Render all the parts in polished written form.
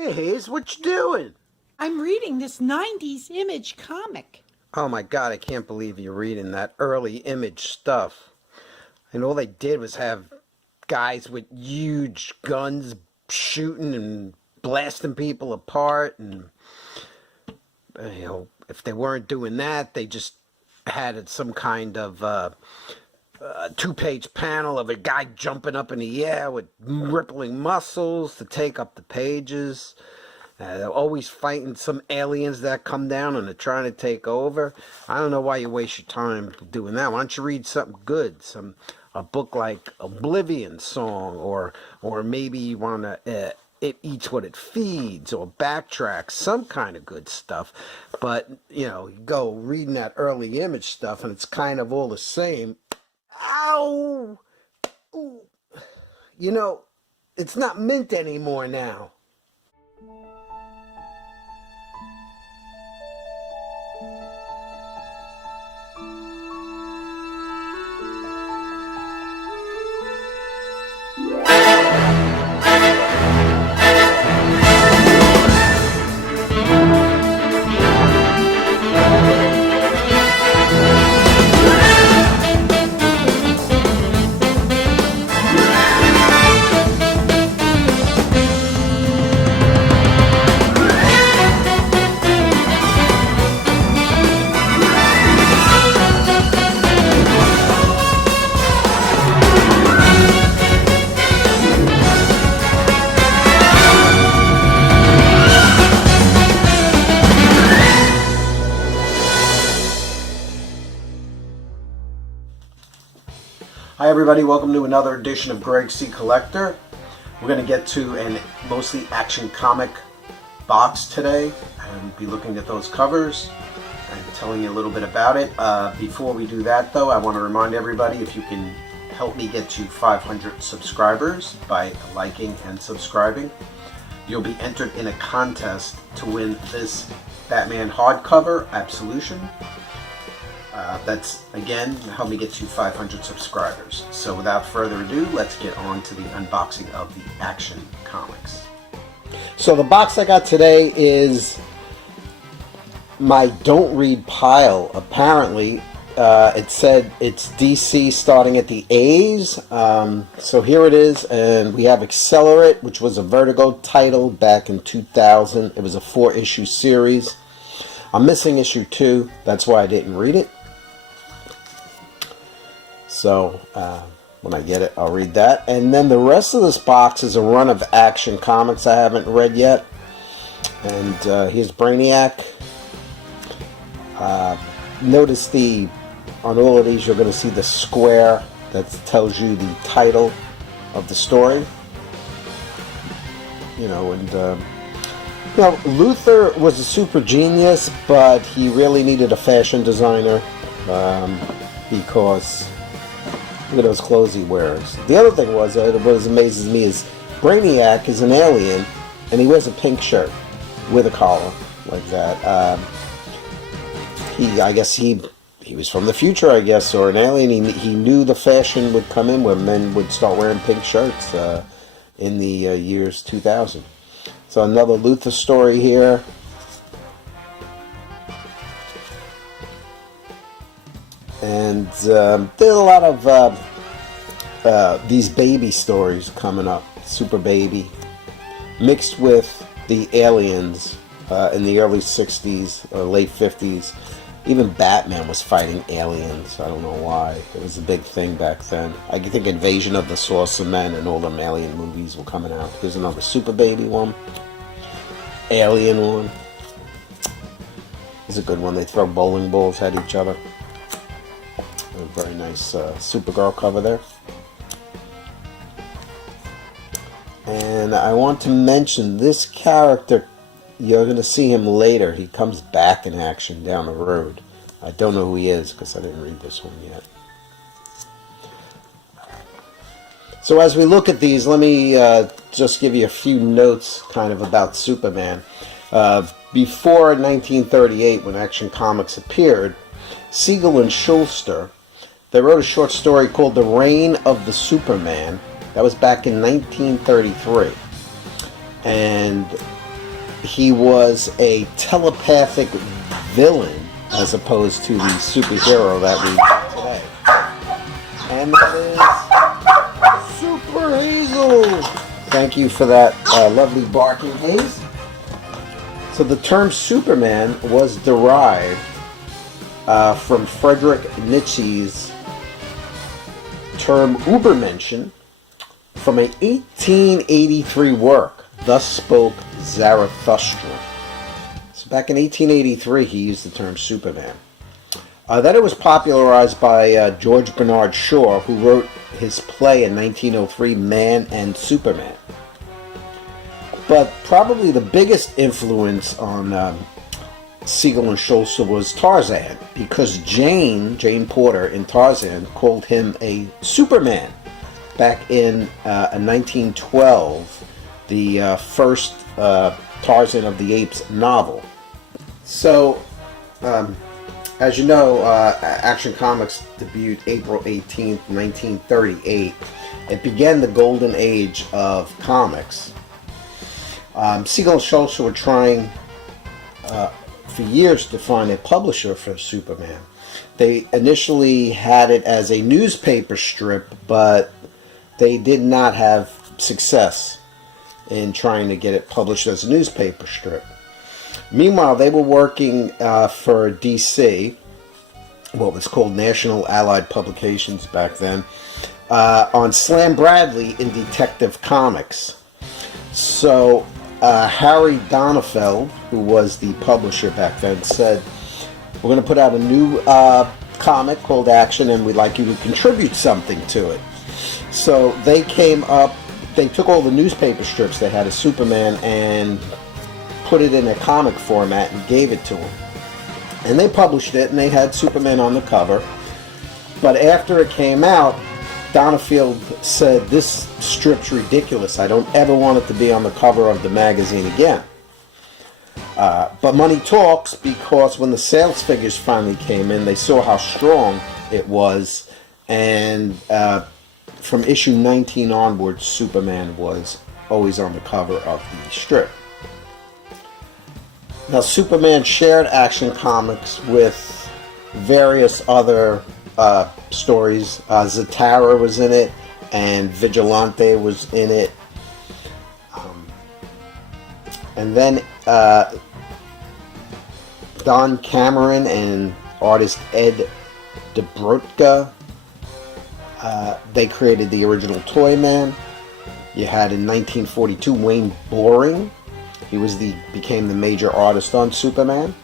Hey, Hayes, what you doing? I'm reading this 90s Image comic. Oh my god, I can't believe you're reading that early Image stuff. And all they did was have guys with huge guns shooting and blasting people apart. And, if they weren't doing that, they just had some kind of two-page panel of a guy jumping up in the air with rippling muscles to take up the pages. They're always fighting some aliens that come down and are trying to take over. I don't know why you waste your time doing that. Why don't you read something good, a book like Oblivion Song, or maybe you want to It Eats What It Feeds, or Backtrack, some kind of good stuff. But you go reading that early Image stuff, and it's kind of all the same. Ow! Ooh. It's not mint anymore now. Hi everybody, welcome to another edition of Greg C. Collector. We're going to get to a mostly action comic box today and be looking at those covers and telling you a little bit about it. Before we do that though, I want to remind everybody if you can help me get to 500 subscribers by liking and subscribing, you'll be entered in a contest to win this Batman hardcover, Absolution. That's, again, help me get to 500 subscribers. So without further ado, let's get on to the unboxing of the Action Comics. So the box I got today is my Don't Read pile. Apparently, it said it's DC starting at the A's. So here it is, and we have Accelerate, which was a Vertigo title back in 2000. It was a 4-issue series. I'm missing issue 2. That's why I didn't read it. So when I get it, I'll read that. And then the rest of this box is a run of Action Comics I haven't read yet. And here's Brainiac. Notice on all of these you're going to see the square that tells you the title of the story. Luthor was a super genius, but he really needed a fashion designer because look at those clothes he wears. The other thing was, what amazes me is Brainiac is an alien, and he wears a pink shirt with a collar like that. I guess he was from the future, I guess, or an alien. He knew the fashion would come in where men would start wearing pink shirts in the years 2000. So another Luthor story here. And there's a lot of these baby stories coming up. Super Baby, mixed with the aliens in the early 60s or late 50s. Even Batman was fighting aliens. I don't know why. It was a big thing back then. I think Invasion of the Sorcerer Men and all them alien movies were coming out. Here's another Super Baby one. Alien one. This is a good one. They throw bowling balls at each other. A very nice Supergirl cover there. And I want to mention this character. You're going to see him later. He comes back in action down the road. I don't know who he is because I didn't read this one yet. So as we look at these, let me just give you a few notes kind of about Superman. Before 1938, when Action Comics appeared, Siegel and Schuster, they wrote a short story called The Reign of the Superman. That was back in 1933. And he was a telepathic villain as opposed to the superhero that we get today. And that is Super Hazel. Thank you for that lovely barking, Hayes. So the term Superman was derived from Friedrich Nietzsche's term Übermenschen from an 1883 work, Thus Spoke Zarathustra. So back in 1883, he used the term Superman. Then it was popularized by George Bernard Shaw, who wrote his play in 1903, Man and Superman. But probably the biggest influence on Siegel and Schulze was Tarzan, because Jane Porter in Tarzan called him a Superman back in 1912, the first Tarzan of the Apes novel. So, as you know, Action Comics debuted April 18th, 1938. It began the golden age of comics. Siegel and Schulze were trying for years to find a publisher for Superman. They initially had it as a newspaper strip, but they did not have success in trying to get it published as a newspaper strip. Meanwhile, they were working for DC, what was called National Allied Publications back then, on Slam Bradley in Detective Comics. So Harry Donenfeld, who was the publisher back then, said, we're going to put out a new comic called Action, and we'd like you to contribute something to it. So they came up, they took all the newspaper strips they had of Superman and put it in a comic format and gave it to him. And they published it, and they had Superman on the cover. But after it came out, Donenfeld said, this strip's ridiculous. I don't ever want it to be on the cover of the magazine again. But money talks, because when the sales figures finally came in, they saw how strong it was. And from issue 19 onwards, Superman was always on the cover of the strip. Now, Superman shared Action Comics with various other stories. Zatara was in it, and Vigilante was in it. And then Don Cameron and artist Ed Dobrotka, they created the original Toyman. You had in 1942 Wayne Boring. He became the major artist on Superman.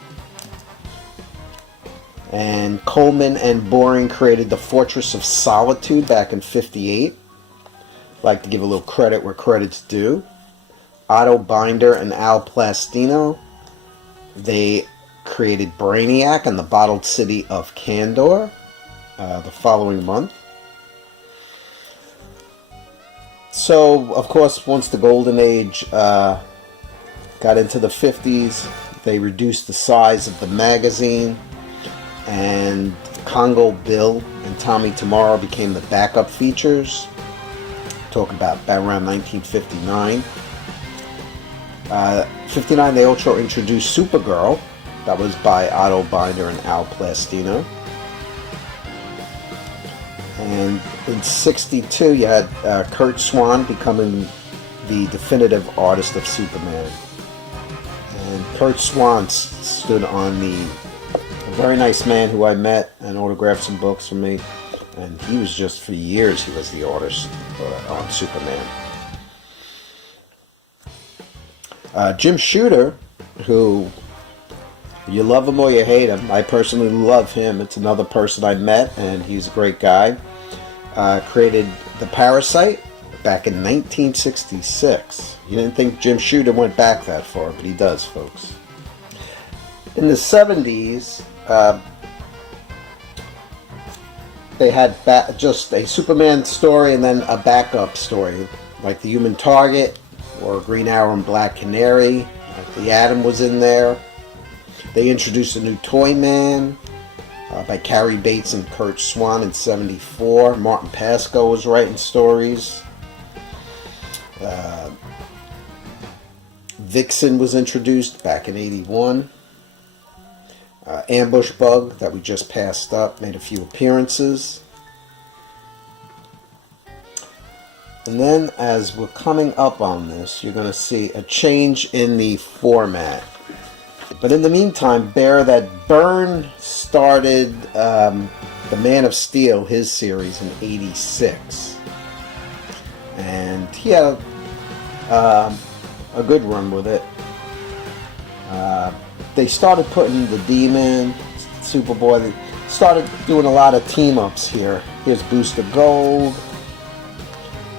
And Coleman and Boring created the Fortress of Solitude back in '58. I'd like to give a little credit where credit's due. Otto Binder and Al Plastino, they created Brainiac and the Bottled City of Kandor the following month. So, of course, once the Golden Age got into the 50s, they reduced the size of the magazine, and Congo Bill and Tommy Tomorrow became the backup features. Talk about around 1959. 59, they also introduced Supergirl. That was by Otto Binder and Al Plastino. And in 62, you had Kurt Swan becoming the definitive artist of Superman. And Kurt Swan stood on a very nice man who I met and autographed some books for me. And he was just, for years, he was the artist on Superman. Jim Shooter, who, you love him or you hate him, I personally love him. It's another person I met, and he's a great guy. Created The Parasite back in 1966. You didn't think Jim Shooter went back that far, but he does, folks. In the 70s, they had just a Superman story and then a backup story, like the Human Target or Green Arrow and Black Canary. The Atom was in there. They introduced a new Toyman by Cary Bates and Kurt Swan in '74. Martin Pasco was writing stories. Vixen was introduced back in '81. Ambush Bug, that we just passed up, made a few appearances. And then as we're coming up on this, you're going to see a change in the format. But in the meantime, bear that Byrne started the Man of Steel, his series, in '86. And he had a good run with it. They started putting the Demon, Superboy, they started doing a lot of team-ups here. Here's Booster Gold.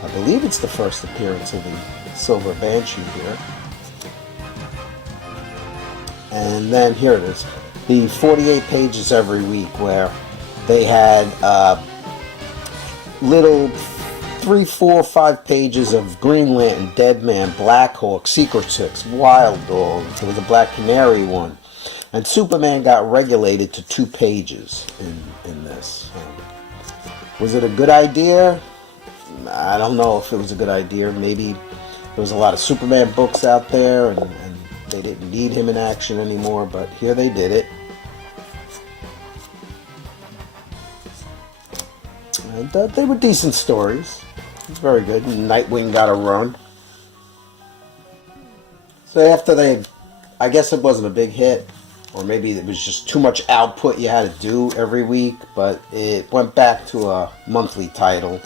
I believe it's the first appearance of the Silver Banshee here. And then here it is. The 48 pages every week where they had little 3, 4, 5 pages of Green Lantern, Deadman, Black Hawk, Secret Six, Wild Dog. There was a Black Canary one. And Superman got regulated to 2 pages in this. Was it a good idea? I don't know if it was a good idea. Maybe there was a lot of Superman books out there and they didn't need him in action anymore, but here they did it. And they were decent stories. It's very good. And Nightwing got a run. So after I guess it wasn't a big hit, or maybe it was just too much output you had to do every week, but it went back to a monthly title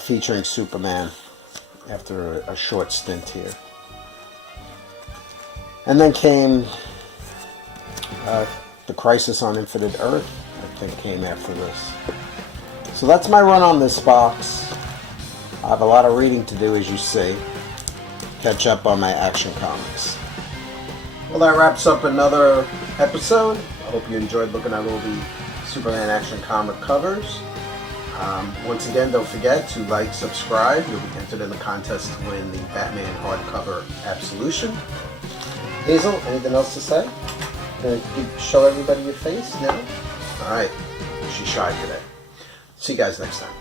featuring Superman after a short stint here. And then came the Crisis on Infinite Earth, I think came after this. So that's my run on this box. I have a lot of reading to do, as you see. Catch up on my Action Comics. Well, that wraps up another episode. I hope you enjoyed looking at all the Superman Action Comic covers. Once again, don't forget to like, subscribe. You'll be entered in the contest to win the Batman hardcover Absolution. Hazel, anything else to say? Gonna show everybody your face now? Alright, she's shy today. See you guys next time.